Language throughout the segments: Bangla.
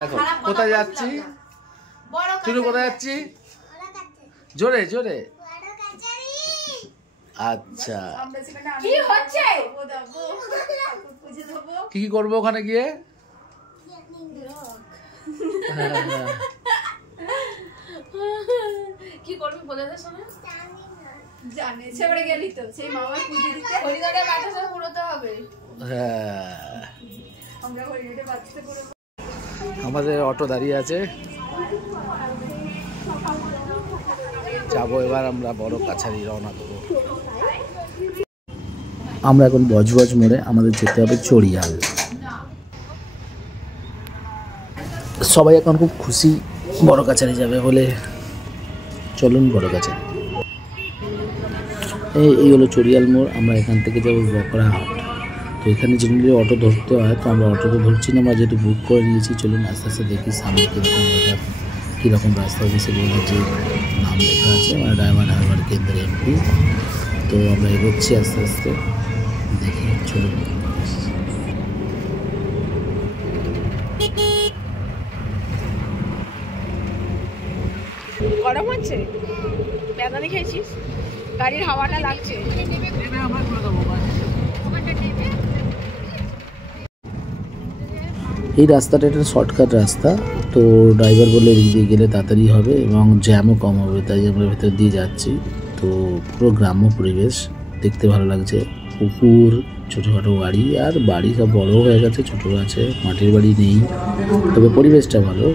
দেখো কোথায় যাচ্ছি, চুনু কোথায় যাচ্ছি, জোরে জোরে। আচ্ছা কি হচ্ছে, কি কি করবো ওখানে গিয়ে? কি করবি বোঝাতে শোনা জানে সেবারে গেলি তো সেই মামার পুজো দিতে হরিদারে বাচ্চা পুরোতে হবে। হ্যাঁ আমরা হরিদারে বাচ্চাতে পুরো। আমাদের অটো দাঁড়িয়ে আছে, যাবো এবার আমরা বড় কাছারি রওনা দেবো। আমরা এখন বজবজ মোড়ে, আমাদের যেতে হবে চড়িয়াল। সবাই এখন খুব খুশি বড় কাছারি যাবে বলে, চলুন বড় কাছারি। এই হলো চড়িয়াল মোড়। আমরা এখান থেকে যাবো বকরা হাট। তো এখানে জেনারেলি অটো ধরতে হয়, তো আমরা অটো তো ধরছি না, আমরা যেহেতু বুক করে নিয়েছি। চলুন আস্তে আস্তে দেখি সামনে কীরকম রাস্তা হচ্ছে, সেগুলো যে নাম লেখা আছে মানে ডায়মন্ড হারবার কেন্দ্র এমপি। তো আমরা এগোচ্ছি আস্তে আস্তে, দেখি চলুন। গরম হচ্ছে, বেদানি খেয়েছিস, গাড়ির হাওয়াটা লাগছে। এই রাস্তাটা একটা শর্টকাট রাস্তা, তো ড্রাইভার বলে এদিক দিয়ে গেলে তাড়াতাড়ি হবে এবং জ্যামও কম হবে, তাই আমরা ভেতর দিয়ে যাচ্ছি। তো পুরো গ্রাম্য পরিবেশ, দেখতে ভালো লাগছে। পুকুর, ছোটোখাটো বাড়ি, আর বাড়ি সব বড় হয়ে গেছে, ছোটো আছে, মাটির বাড়ি নেই, তবে পরিবেশটা ভালো।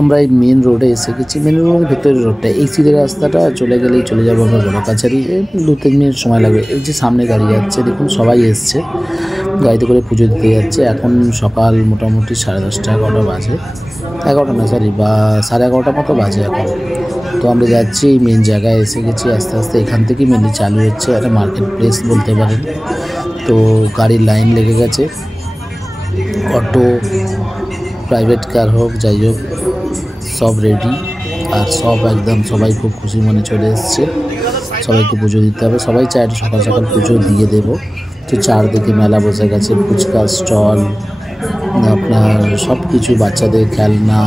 আমরা এই মেন রোডে এসে গেছি, মেন রোডের ভেতরের রোডটা, এই সিধে রাস্তাটা চলে গেলেই চলে যাবো আমরা বড় কাছারি। 2-3 মিনিট সময় লাগবে। এই যে সামনে গাড়ি যাচ্ছে, দেখুন সবাই এসছে গাড়িতে করে পুজো দিতে যাচ্ছে। এখন সকাল মোটামুটি 10:30-11টা বাজে, 11টা না সরি, বা 11:30 মতো বাজে এখন। তো আমরা যাচ্ছি, এই মেন জায়গায় এসে গেছি আস্তে আস্তে। এখান থেকেই মেনলি চালু হচ্ছে, একটা মার্কেট প্লেস বলতে পারেন। তো গাড়ির লাইন লেগে গেছে, অটো, প্রাইভেট কার হোক যাই হোক সব রেডি, আর সব একদম সবাই খুব খুশি মনে চলে এসছে। সবাইকে পুজো দিতে হবে, সবাই চায় সকাল সকাল পুজো দিয়ে দেবো। তো চারদিকে মেলা বসে গেছে, ফুচকা স্টল, আপনার সব কিছু, বাচ্চাদের খেলনা,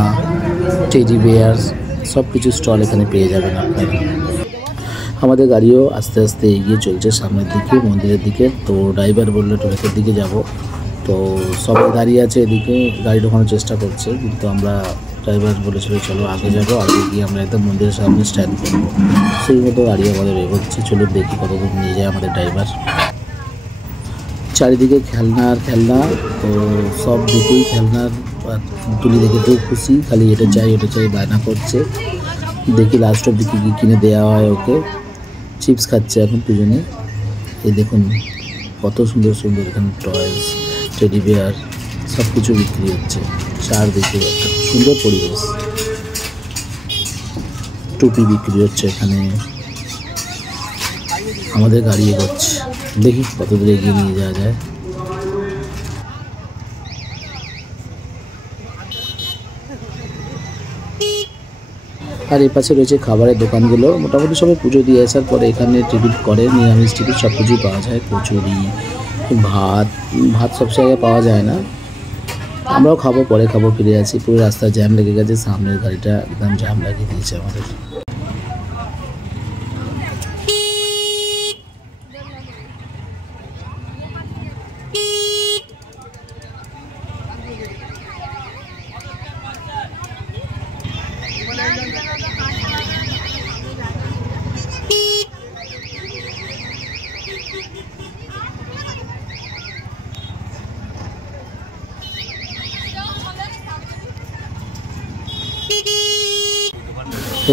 টেডি বিয়ার, সব কিছু স্টল এখানে পেয়ে যাবেন আপনারা। আমাদের গাড়িও আস্তে আস্তে এগিয়ে চলছে সামনের দিকে, মন্দিরের দিকে। তো ড্রাইভার বললো একটু ভেতর দিকে যাবো, তো সবাই দাঁড়িয়ে আছে এদিকে, গাড়ি ঢোকানোর চেষ্টা করছে, কিন্তু আমরা ড্রাইভার বলেছিল চলো আগে যাবো, আগে গিয়ে আমরা একদম মন্দিরের সামনে স্ট্যান্ড করবো। সেই মতো গাড়ি আমাদের এগোচ্ছে, চলো দেখি কতদূর নিয়ে যায় আমাদের ড্রাইভার। চারিদিকে খেলনা আর খেলনা, তো সব দিকেই খেলনার তুলি দেখে খুব খুশি, খালি এটা চাই ওটা চাই বায়না করছে। দেখি লাস্ট অব দিকে কী কিনে দেওয়া হয় ওকে। চিপস খাচ্ছে এখন দুজনে। এই দেখুন কত সুন্দর সুন্দর এখানে টয়েস, টেডি বিয়ার সব কিছু বিক্রি হচ্ছে। চারদিকে একটা সুন্দর পরিবেশ, টুপি বিক্রি হচ্ছে এখানে। আমাদের গাড়ি এগোচ্ছে, দেখি কত দূরে এগিয়ে নিয়ে যাওয়া যায়। আর এই পাশে রয়েছে খাবারের দোকানগুলো। মোটামুটি সবাই পুজো দিয়ে আসার পরে এখানে টিকিট করে, নিরামিষ টিকিট সব কিছুই পাওয়া যায়। কচুরি, ভাত সব জায়গায় পাওয়া যায় না, আমরাও খাবো, পরে খাবো, ফিরে আসি। পুরো রাস্তা জ্যাম লেগে গেছে, সামনের গাড়িটা একদম জ্যাম লাগিয়ে দিয়েছে আমাদের।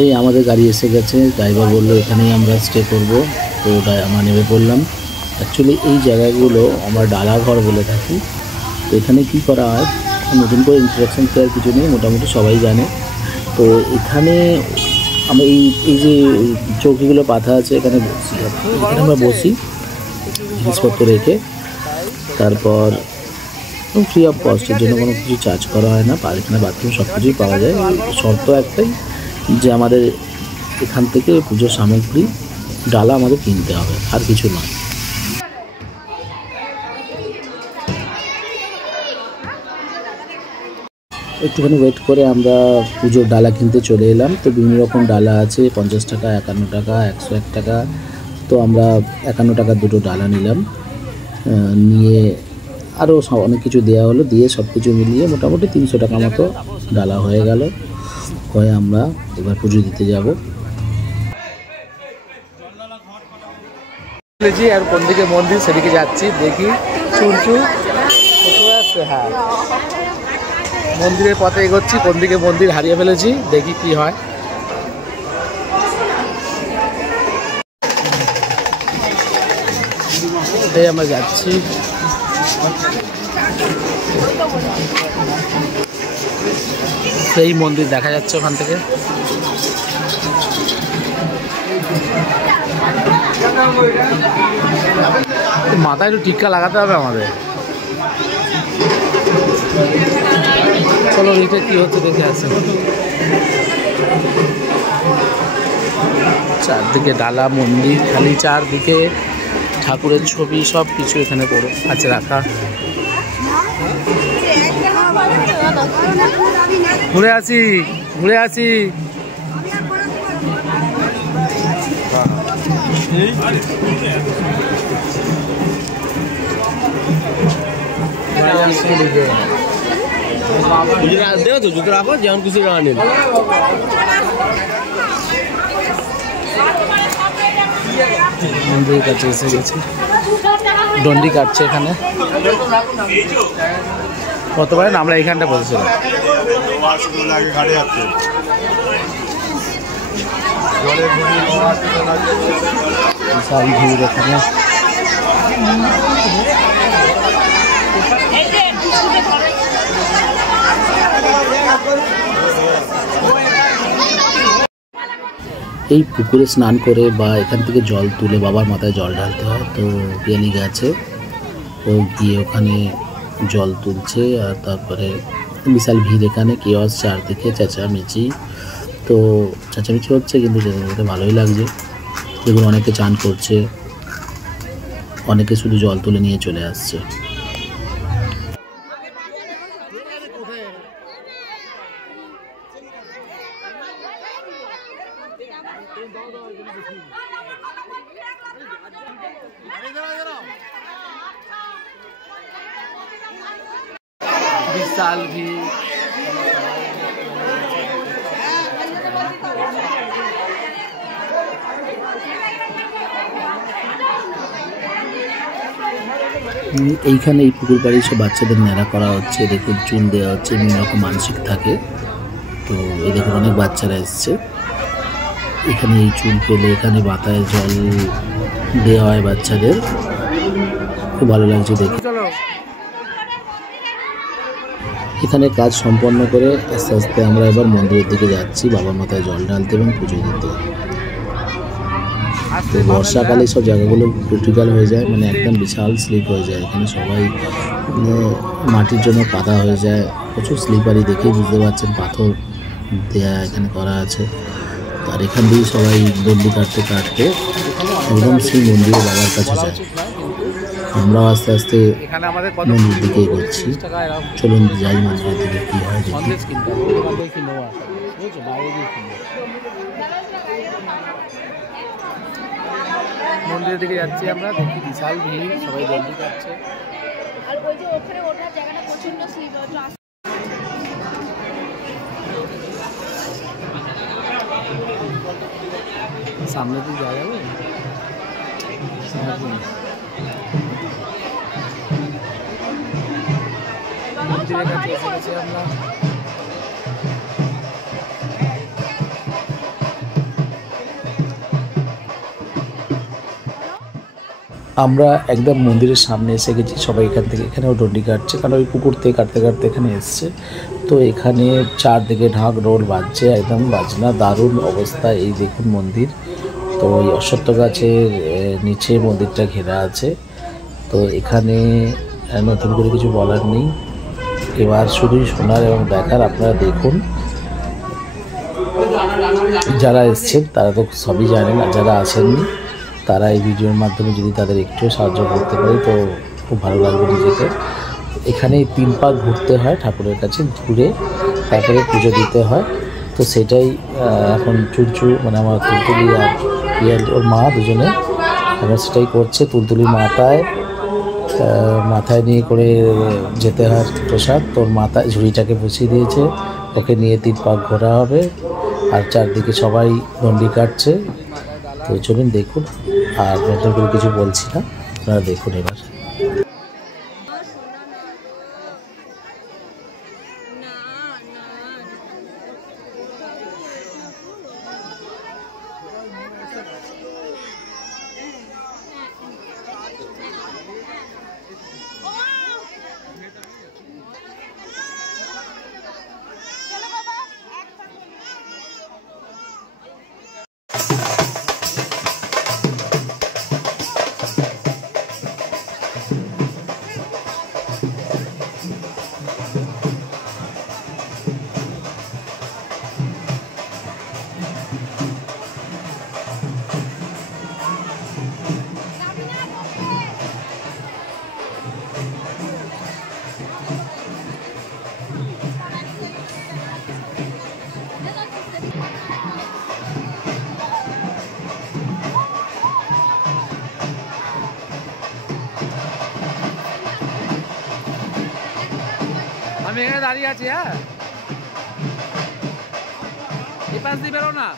এই আমাদের গাড়ি এসে গেছে, ড্রাইভার বললো এখানেই আমরা স্টে করব। তো আমরা নেমে পড়লাম। অ্যাকচুয়ালি এই জায়গাগুলো আমরা ডালাঘর বলে থাকি। তো এখানে কি করা হয়, নতুন করে ইন্ট্রোডাকশন দেওয়ার কিছু নেই, মোটামুটি সবাই জানে। তো এখানে আমরা এই যে চৌকিগুলো পাতা আছে, এখানে আমরা বসি জিনিসপত্র রেখে। তারপর ফ্রি অফ কস্টের জন্য কোনো কিছু চার্জ করা হয় না, পায়খানা বাথরুম সব কিছুই পাওয়া যায়। শর্ত একটাই যে আমাদের এখান থেকে পুজোর সামগ্রী ডালা আমাদের কিনতে হবে, আর কিছু নয়। একটুখানি ওয়েট করে আমরা পুজোর ডালা কিনতে চলে এলাম। তো বিভিন্ন রকম ডালা আছে, 50 টাকা, 51 টাকা, 101 টাকা। তো আমরা 51 টাকার দুটো ডালা নিলাম, নিয়ে আরও অনেক কিছু দেওয়া হলো, দিয়ে সব কিছু মিলিয়ে মোটামুটি 300 টাকা মতো ডালা হয়ে গেল। হয়ে আমরা এবার পুজো দিতে যাব। আর কোন দিকে মন্দির সেদিকে যাচ্ছি, দেখি চুলচু আসছে। হ্যাঁ, মন্দিরের পথে এগোচ্ছি, কোন দিকে মন্দির হারিয়ে ফেলেছি, দেখি কি হয়। এই আমরা যাচ্ছি। সেই মন্দির দেখা যাচ্ছে ওখান থেকে। মাথায় একটু টিক্কা লাগাতে হবে আমাদের। চলো এইটা কি হচ্ছে দেখে আসে। চারদিকে ডালা, মন্দির, খালি চারদিকে ঠাকুরের ছবি, সব কিছু এখানে পড়ে আছে রাখা। ঘুরে আসি, ঘুরে আসি। দেখো জুতো রাখো, যেমন কিছু আনেন। মন্দিরের কাছে এসে গেছে, ডন্ডি কাটছে এখানে। কতবার আমরা এইখানটা বলছিলাম। বিশাল ভিড় এখানে। এই পুকুরে স্নান করে বা এখান থেকে জল তুলে বাবার মাথায় জল ঢালতে হয়। তো গেলি গেছে, ও গিয়ে ওখানে জল তুলছে। আর তারপরে বিশাল ভিড় এখানে, কিয়স চারদিকে চেঁচামেচি। তো চেঁচামেচি হচ্ছে, কিন্তু চেঁচামেচিটা ভালোই লাগছে। দেখুন অনেকে চান করছে, অনেকে শুধু জল তুলে নিয়ে চলে আসছে। বিশাল ভিড়। এইখানে এই পুকুর বাড়ি সব বাচ্চাদের ন্যাড়া করা হচ্ছে। দেখুন চুন দেওয়া হচ্ছে, বিভিন্ন রকম মানসিক থাকে। তো এই দেখুন অনেক বাচ্চারা এসছে এখানে। এই চুন পেলে এখানে বাতায় জল দেওয়া হয় বাচ্চাদের, খুব ভালো লাগছে দেখে। এখানে কাজ সম্পন্ন করে আস্তে আস্তে আমরা এবার মন্দিরের দিকে যাচ্ছি বাবার মাথায় জল ঢালতে এবং পুজো দিতে। তো বর্ষাকালে সব জায়গাগুলো ক্রিটিক্যাল হয়ে যায়, মানে একদম বিশাল স্লিপ হয়ে যায়। এখানে সবাই মাটির জন্য কাদা হয়ে যায়, প্রচুর স্লিপারি। দেখেই বুঝতে পারছেন পাথর দেয়া এখানে করা আছে। আর এখান দিয়ে সবাই দণ্ডি কাটতে কাটতে একদম সেই মন্দিরে বাবার কাছে যায়। আমরাও আস্তে আস্তে মন্দিরের দিকে এগোচ্ছি। চলুন যাই মন্দিরের দিকে, কী হয় দেখি। মন্দিরের দিকে যাচ্ছি আমরা, দেখি বিশাল ভিড়, সবাই দণ্ডি কাটছে। আর ওই যে ওখানে ওঠার জায়গাটা প্রচন্ড স্লিপ হয়। সামনে দিয়ে যাওয়া যাবে? মন্দিরের কাছে এসে গেছি আমরা। আমরা একদম মন্দিরের সামনে এসে গেছি। সবাই এখান থেকে, এখানেও ডন্ডি কাটছে, কারণ ওই পুকুর থেকে কাটতে কাটতে এখানে এসছে। তো এখানে চারদিকে ঢাক রোল বাজছে, একদম বাজনা, দারুণ অবস্থা। এই দেখুন মন্দির। তো এই অশ্বত্থ গাছের নিচে মন্দিরটা ঘেরা আছে। তো এখানে নতুন করে কিছু বলার নেই, এবার শুধুই শোনার এবং দেখার। আপনারা দেখুন, যারা এসছেন তারা তো সবই জানেন, আর যারা আসেননি তারা এই ভিডিওর মাধ্যমে যদি তাদের একটু সাহায্য করতে পারে তো খুব ভালো লাগবে নিজেকে। এখানে 3 পাক ঘুরতে হয় ঠাকুরের কাছে, ঘুরে তারপরে পুজো দিতে হয়। তো সেটাই এখন চুরচু মানে আমার তুলতুলি আর পিয়াল ওর মা দুজনে এখন সেটাই করছে। তুলতুলির মাথায় নিয়ে করে যেতে হয় প্রসাদ, তোর মাথায় ঝুড়িটাকে বসিয়ে দিয়েছে, ওকে নিয়ে 3 পাক ঘোরা হবে আর চারদিকে সবাই দণ্ডি কাটছে। তো চলুন দেখুন, আর নতুন করে কিছু বলছি না, আপনারা দেখুন এবার। আমি এখানে দাঁড়িয়ে আছি। হ্যাঁ, এই পাশ দিয়ে বেরো না।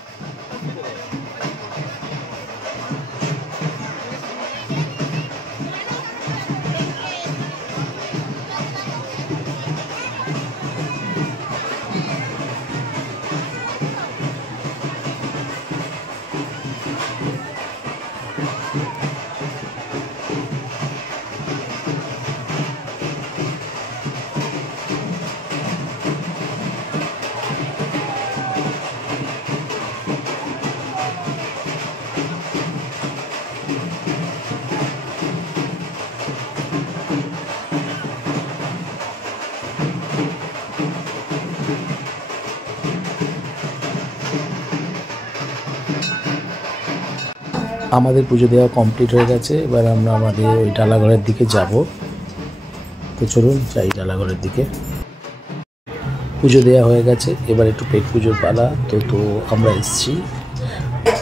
আমাদের পুজো দেওয়া কমপ্লিট হয়ে গেছে, এবার আমরা আমাদের ওই ডালাঘরের দিকে যাব। তো চলুন যাই ডালাঘরের দিকে। পুজো দেওয়া হয়ে গেছে, এবার একটু পেট পুজোর পালা। তো আমরা এসেছি,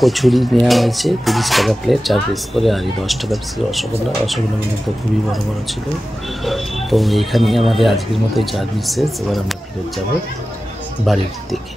কচুরি নেওয়া হয়েছে 30 টাকা প্লেট, 4 পিস করে, আর 10 টাকা পিস রসগোল্লাগুলো তো খুবই বড় বড় ছিল। তো এখানেই আমাদের আজকের মতো 4 পিস শেষ। এবার আমরা ফিরত যাব বাড়ির দিকে।